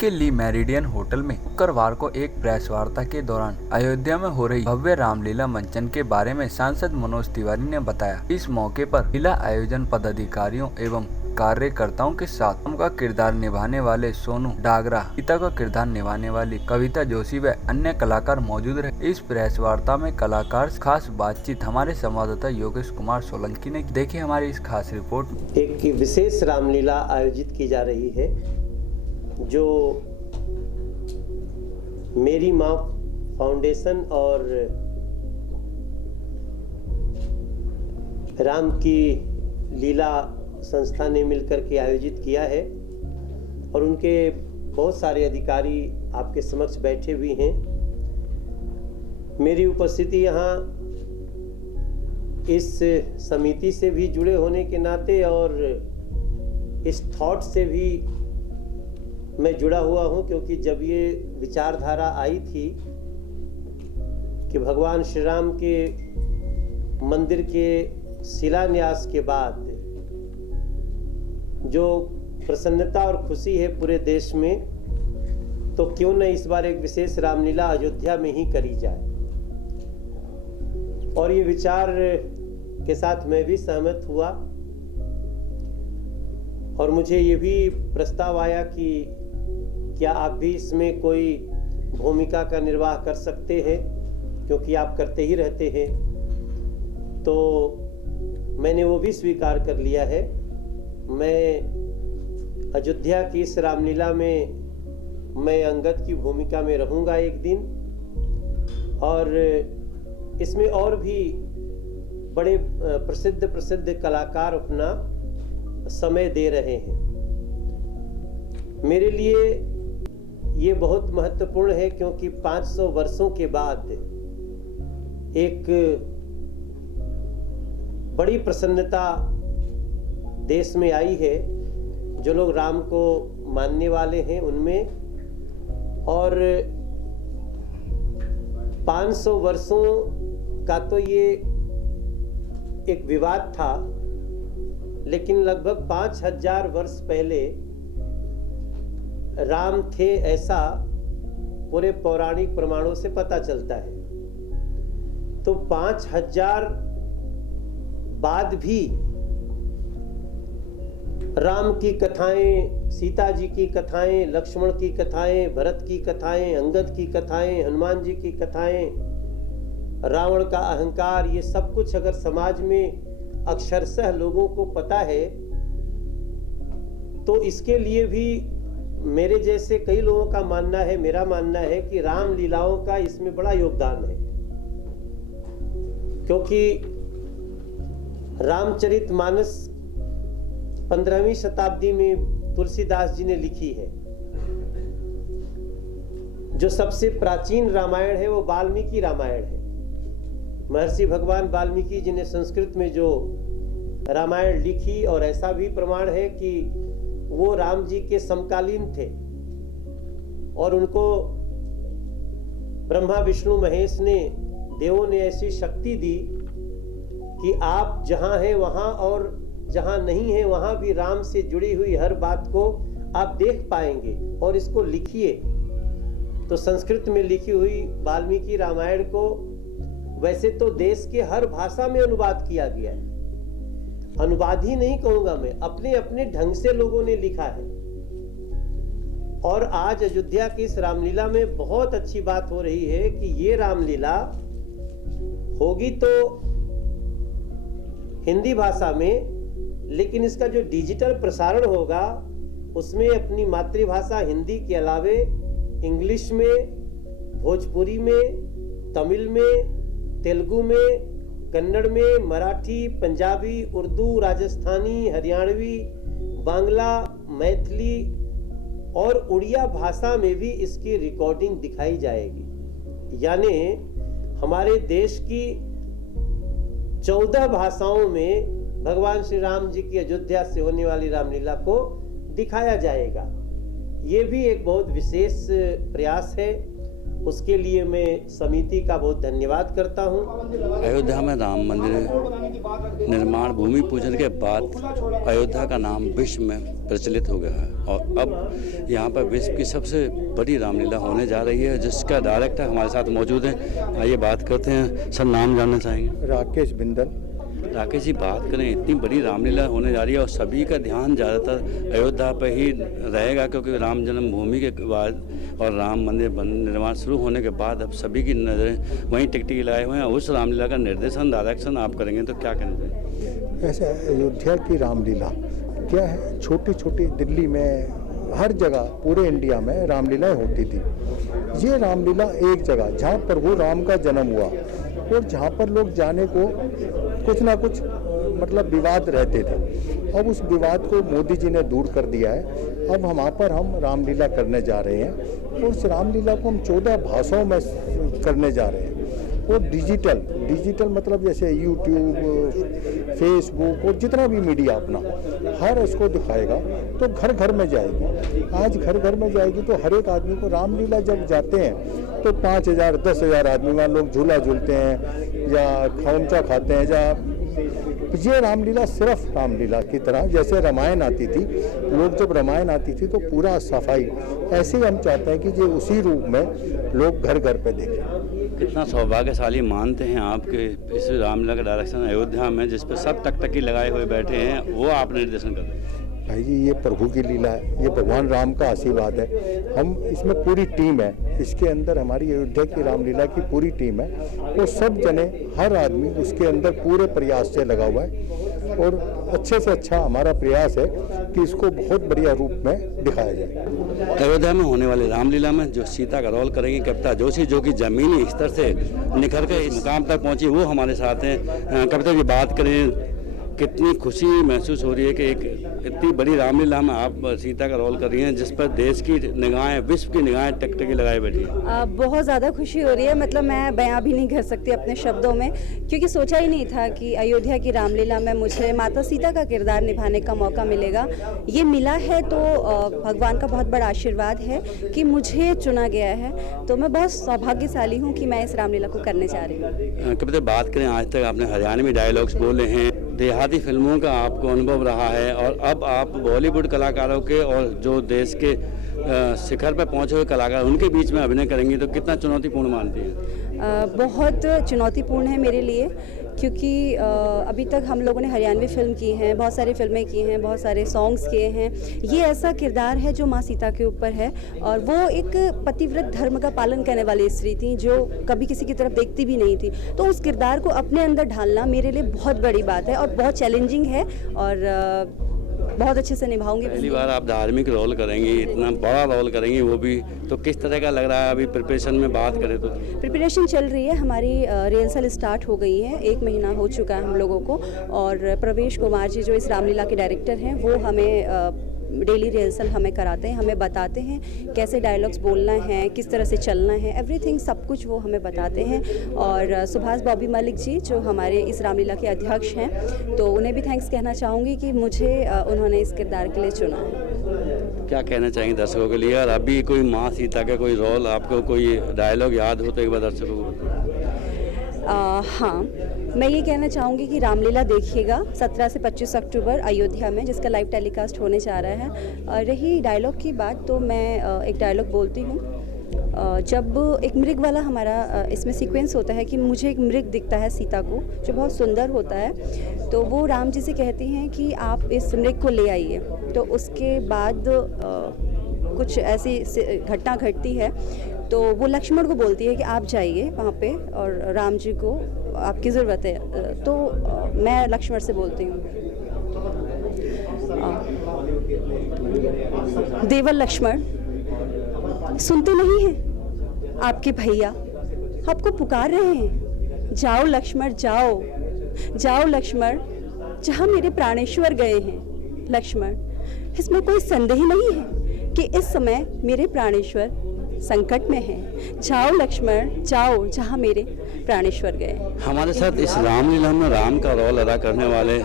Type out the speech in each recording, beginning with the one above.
के ली meridian hotel में शुक्रवार को एक प्रेस वार्ता के दौरान अयोध्या में हो रही भव्य रामलीला मंचन के बारे में सांसद मनोज तिवारी ने बताया। इस मौके पर जिला आयोजन पदाधिकारियों एवं कार्यकर्ताओं के साथ राम का किरदार निभाने वाले सोनू डागरा, सीता का किरदार निभाने वाली कविता जोशी व अन्य कलाकार मौजूद रहे। इस प्रेस वार्ता में कलाकार खास बातचीत हमारे संवाददाता योगेश कुमार सोलंकी ने देखी। हमारी इस खास रिपोर्ट। एक विशेष रामलीला आयोजित की जा रही है जो मेरी माँ फाउंडेशन और राम की लीला संस्था ने मिलकर के आयोजित किया है और उनके बहुत सारे अधिकारी आपके समक्ष बैठे हुए हैं। मेरी उपस्थिति यहाँ इस समिति से भी जुड़े होने के नाते और इस थॉट से भी मैं जुड़ा हुआ हूँ, क्योंकि जब ये विचारधारा आई थी कि भगवान श्री राम के मंदिर के शिलान्यास के बाद जो प्रसन्नता और खुशी है पूरे देश में, तो क्यों न इस बार एक विशेष रामलीला अयोध्या में ही करी जाए। और ये विचार के साथ मैं भी सहमत हुआ और मुझे ये भी प्रस्ताव आया कि क्या आप भी इसमें कोई भूमिका का निर्वाह कर सकते हैं, क्योंकि आप करते ही रहते हैं। तो मैंने वो भी स्वीकार कर लिया है। मैं अयोध्या की इस रामलीला में मैं अंगद की भूमिका में रहूंगा एक दिन, और इसमें और भी बड़े प्रसिद्ध कलाकार अपना समय दे रहे हैं। मेरे लिए ये बहुत महत्वपूर्ण है, क्योंकि 500 वर्षों के बाद एक बड़ी प्रसन्नता देश में आई है जो लोग राम को मानने वाले हैं उनमें। और 500 वर्षों का तो ये एक विवाद था, लेकिन लगभग 5000 वर्ष पहले राम थे ऐसा पूरे पौराणिक प्रमाणों से पता चलता है। तो 5000 बाद भी राम की कथाएं, सीता जी की कथाएं, लक्ष्मण की कथाएं, भरत की कथाएं, अंगद की कथाएं, हनुमान जी की कथाएं, रावण का अहंकार, ये सब कुछ अगर समाज में अक्षरशः लोगों को पता है, तो इसके लिए भी मेरे जैसे कई लोगों का मानना है, मेरा मानना है कि राम लीलाओं का इसमें बड़ा योगदान है। क्योंकि रामचरितमानस 15वीं शताब्दी में तुलसीदास जी ने लिखी है। जो सबसे प्राचीन रामायण है वो वाल्मीकि रामायण है। महर्षि भगवान वाल्मीकि जी ने संस्कृत में जो रामायण लिखी, और ऐसा भी प्रमाण है कि वो राम जी के समकालीन थे और उनको ब्रह्मा विष्णु महेश ने, देवों ने ऐसी शक्ति दी कि आप जहां हैं वहां और जहां नहीं है वहां भी राम से जुड़ी हुई हर बात को आप देख पाएंगे। और इसको लिखिए। तो संस्कृत में लिखी हुई वाल्मीकि रामायण को वैसे तो देश के हर भाषा में अनुवाद किया गया है। अनुवाद ही नहीं कहूंगा मैं, अपने अपने ढंग से लोगों ने लिखा है। और आज अयोध्या की इस रामलीला में बहुत अच्छी बात हो रही है कि ये रामलीला होगी तो हिंदी भाषा में, लेकिन इसका जो डिजिटल प्रसारण होगा उसमें अपनी मातृभाषा हिंदी के अलावे इंग्लिश में, भोजपुरी में, तमिल में, तेलुगु में, कन्नड़ में, मराठी, पंजाबी, उर्दू, राजस्थानी, हरियाणवी, बांग्ला, मैथिली और उड़िया भाषा में भी इसकी रिकॉर्डिंग दिखाई जाएगी। यानी हमारे देश की 14 भाषाओं में भगवान श्री राम जी की अयोध्या से होने वाली रामलीला को दिखाया जाएगा। ये भी एक बहुत विशेष प्रयास है उसके लिए मैं समिति का बहुत धन्यवाद करता हूँ। अयोध्या में राम मंदिर निर्माण भूमि पूजन के बाद अयोध्या का नाम विश्व में प्रचलित हो गया है और अब यहाँ पर विश्व की सबसे बड़ी रामलीला होने जा रही है, जिसका डायरेक्टर हमारे साथ मौजूद हैं। आइए बात करते हैं। सर, नाम जानना चाहेंगे? राकेश बिंदल। राकेश जी, बात करें, इतनी बड़ी रामलीला होने जा रही है और सभी का ध्यान ज़्यादातर अयोध्या पर ही रहेगा, क्योंकि राम जन्मभूमि के बाद और राम मंदिर निर्माण शुरू होने के बाद अब सभी की नज़रें वहीं टिकटिकी लगाए हुए हैं। उस रामलीला का निर्देशन डायरेक्शन आप करेंगे, तो क्या करेंगे? ऐसे अयोध्या की रामलीला क्या है, छोटी छोटी दिल्ली में हर जगह पूरे इंडिया में रामलीलाएं होती थी। ये रामलीला एक जगह जहाँ प्रभु राम का जन्म हुआ और जहाँ पर लोग जाने को कुछ ना कुछ मतलब विवाद रहते थे, अब उस विवाद को मोदी जी ने दूर कर दिया है। अब वहाँ पर हम रामलीला करने जा रहे हैं और उस रामलीला को हम 14 भाषाओं में करने जा रहे हैं। और डिजिटल मतलब जैसे यूट्यूब, फेसबुक और जितना भी मीडिया अपना हर इसको दिखाएगा, तो घर घर में जाएगी। आज घर घर में जाएगी तो हर एक आदमी को रामलीला जब जाते हैं तो 5,000 10,000 आदमी वहाँ लोग झूला झूलते हैं या खौंचा खाते हैं। या ये रामलीला सिर्फ रामलीला की तरह जैसे रामायण आती थी, लोग जब रामायण आती थी तो पूरा सफाई, ऐसे ही हम चाहते हैं कि ये उसी रूप में लोग घर घर पे देखें। कितना सौभाग्यशाली मानते हैं आपके इस रामलीला का डायरेक्शन अयोध्या में, जिस पर सब टकटकी लगाए हुए बैठे हैं, वो आप निर्देशन कर रहे हैं? भाई जी, ये प्रभु की लीला है, ये भगवान राम का आशीर्वाद है। हम इसमें पूरी टीम है, इसके अंदर हमारी अयोध्या की रामलीला की पूरी टीम है। वो सब जने, हर आदमी उसके अंदर पूरे प्रयास से लगा हुआ है और अच्छे से अच्छा हमारा प्रयास है कि इसको बहुत बढ़िया रूप में दिखाया जाए। अयोध्या में होने वाली रामलीला में जो सीता का रोल करेंगी कविता जोशी, जो कि जमीनी स्तर से निखर के इस मुकाम तक पहुंची, वो हमारे साथ हैं। कविता की बात करें, कितनी खुशी महसूस हो रही है कि एक इतनी बड़ी रामलीला में आप सीता का रोल कर रही हैं, जिस पर देश की निगाहें, विश्व की निगाहें टकटकी लगाए बैठी हैं? बहुत ज़्यादा खुशी हो रही है, मतलब मैं बयां भी नहीं कर सकती अपने शब्दों में, क्योंकि सोचा ही नहीं था कि अयोध्या की रामलीला में मुझे माता सीता का किरदार निभाने का मौका मिलेगा। ये मिला है तो भगवान का बहुत बड़ा आशीर्वाद है कि मुझे चुना गया है, तो मैं बहुत सौभाग्यशाली हूँ कि मैं इस रामलीला को करने जा रही हूँ। कविता, बात करें, आज तक आपने हरियाणवी डायलॉग्स बोले हैं, देहाती फिल्मों का आपको अनुभव रहा है और अब आप बॉलीवुड कलाकारों के और जो देश के शिखर पर पहुंचे हुए कलाकार, उनके बीच में अभिनय करेंगी, तो कितना चुनौतीपूर्ण मानती हैं? बहुत चुनौतीपूर्ण है मेरे लिए, क्योंकि अभी तक हम लोगों ने हरियाणवी फिल्म की हैं, बहुत सारी फिल्में की हैं, बहुत सारे सॉन्ग्स किए हैं। ये ऐसा किरदार है जो माँ सीता के ऊपर है और वो एक पतिव्रत धर्म का पालन करने वाली स्त्री थी जो कभी किसी की तरफ देखती भी नहीं थी। तो उस किरदार को अपने अंदर ढालना मेरे लिए बहुत बड़ी बात है और बहुत चैलेंजिंग है और बहुत अच्छे से निभाऊंगी। पहली बार आप धार्मिक रोल करेंगी, इतना बड़ा रोल करेंगी, वो भी, तो किस तरह का लग रहा है? अभी प्रिपरेशन में बात करें तो प्रिपरेशन चल रही है, हमारी रिहर्सल स्टार्ट हो गई है, 1 महीना हो चुका है हम लोगों को। और प्रवेश कुमार जी जो इस रामलीला के डायरेक्टर हैं, वो हमें डेली रिहर्सल हमें कराते हैं, हमें बताते हैं कैसे डायलॉग्स बोलना है, किस तरह से चलना है, एवरीथिंग सब कुछ वो हमें बताते हैं। और सुभाष बॉबी मलिक जी जो हमारे इस रामलीला के अध्यक्ष हैं, तो उन्हें भी थैंक्स कहना चाहूँगी कि मुझे उन्होंने इस किरदार के लिए चुना है। क्या कहना चाहेंगे दर्शकों के लिए? और अभी कोई माँ सीता का कोई रोल, आपको कोई डायलॉग याद हो तो एक बार दर्शकों को? हाँ, मैं ये कहना चाहूँगी कि रामलीला देखिएगा 17 से 25 अक्टूबर अयोध्या में, जिसका लाइव टेलीकास्ट होने जा रहा है। रही डायलॉग की बात, तो मैं एक डायलॉग बोलती हूँ। जब एक मृग वाला हमारा इसमें सीक्वेंस होता है कि मुझे एक मृग दिखता है सीता को, जो बहुत सुंदर होता है, तो वो राम जी से कहती हैं कि आप इस मृग को ले आइए। तो उसके बाद कुछ ऐसी घटना घटती है, तो वो लक्ष्मण को बोलती है कि आप जाइए वहाँ पे और राम जी को आपकी ज़रूरत है। तो मैं लक्ष्मण से बोलती हूँ, देवर लक्ष्मण सुनते नहीं हैं, आपके भैया आपको पुकार रहे हैं। जाओ लक्ष्मण जाओ, जाओ लक्ष्मण, जहाँ मेरे प्राणेश्वर गए हैं। लक्ष्मण, इसमें कोई संदेह नहीं है कि इस समय मेरे प्राणेश्वर संकट में हैं। जाओ लक्ष्मण जाओ जहाँ मेरे प्राणेश्वर गए। हमारे साथ इस रामलीला में राम का रोल अदा करने वाले,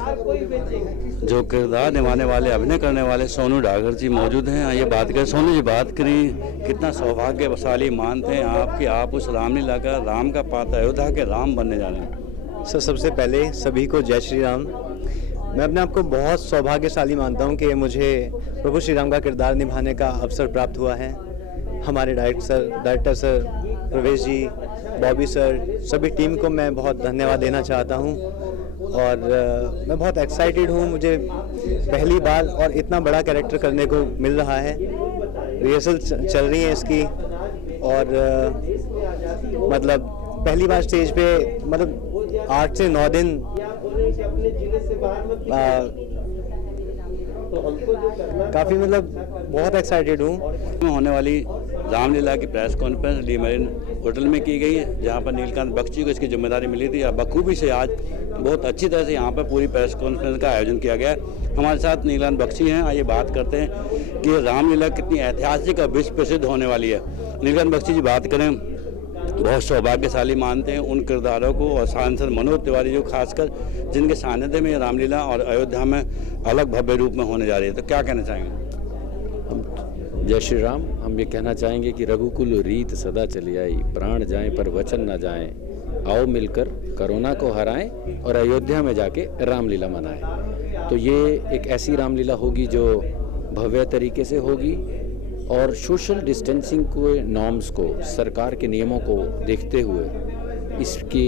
जो किरदार निभाने वाले, अभिनय करने वाले सोनू डागर जी मौजूद हैं। आइए बात करें। सोनू जी, बात करें, कितना सौभाग्यशाली मानते हैं आप कि आप उस रामलीला का, राम का पात्र अयोध्या के राम बनने जा रहे हैं? सर, सबसे पहले सभी को जय श्री राम। मैं अपने आप को बहुत सौभाग्यशाली मानता हूं कि मुझे प्रभु श्री राम का किरदार निभाने का अवसर प्राप्त हुआ है। हमारे डायरेक्टर सर प्रवेश जी, बॉबी सर, सभी टीम को मैं बहुत धन्यवाद देना चाहता हूं। और मैं बहुत एक्साइटेड हूं। मुझे पहली बार और इतना बड़ा कैरेक्टर करने को मिल रहा है। रिहर्सल चल रही है इसकी, और मतलब पहली बार स्टेज पे, मतलब 8 से 9 दिन काफ़ी, मतलब बहुत एक्साइटेड हूँ। होने वाली रामलीला की प्रेस कॉन्फ्रेंस ली मेरिन होटल में की गई है, जहाँ पर नीलकांत बख्शी को इसकी जिम्मेदारी मिली थी। बखूबी से आज बहुत अच्छी तरह से यहाँ पर पूरी प्रेस कॉन्फ्रेंस का आयोजन किया गया है। हमारे साथ नीलकांत बख्शी हैं। आइए बात करते हैं कि रामलीला कितनी ऐतिहासिक और विश्व प्रसिद्ध होने वाली है। नीलकांत बख्शी जी, बात करें, बहुत सौभाग्यशाली मानते हैं उन किरदारों को और सांसद मनोज तिवारी जो खासकर जिनके सानिध्य में रामलीला और अयोध्या में अलग भव्य रूप में होने जा रही है, तो क्या कहना चाहेंगे? जय श्री राम। हम ये कहना चाहेंगे कि रघुकुल रीत सदा चली आई, प्राण जाएं पर वचन न जाएं, आओ मिलकर कोरोना को हराएं और अयोध्या में जाके रामलीला मनाएं। तो ये एक ऐसी रामलीला होगी जो भव्य तरीके से होगी और सोशल डिस्टेंसिंग के नॉर्म्स को, सरकार के नियमों को देखते हुए इसके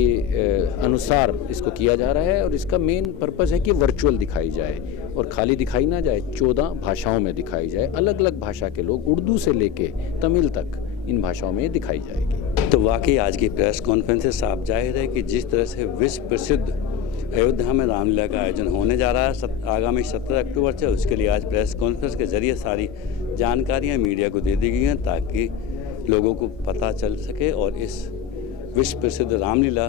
अनुसार इसको किया जा रहा है। और इसका मेन पर्पस है कि वर्चुअल दिखाई जाए और खाली दिखाई ना जाए, 14 भाषाओं में दिखाई जाए। अलग अलग भाषा के लोग, उर्दू से लेके तमिल तक, इन भाषाओं में दिखाई जाएगी। तो वाकई आज की प्रेस कॉन्फ्रेंस से साफ जाहिर है कि जिस तरह से विश्व प्रसिद्ध अयोध्या में रामलीला का आयोजन होने जा रहा है आगामी 17 अक्टूबर से, उसके लिए आज प्रेस कॉन्फ्रेंस के जरिए सारी जानकारियां मीडिया को दे दी गई हैं ताकि लोगों को पता चल सके और इस विश्व प्रसिद्ध रामलीला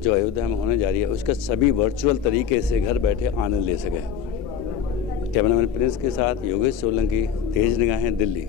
जो अयोध्या में होने जा रही है उसका सभी वर्चुअल तरीके से घर बैठे आनंद ले सके। कैमरामैन प्रिंस के साथ योगेश सोलंकी, तेज निगाहें, दिल्ली।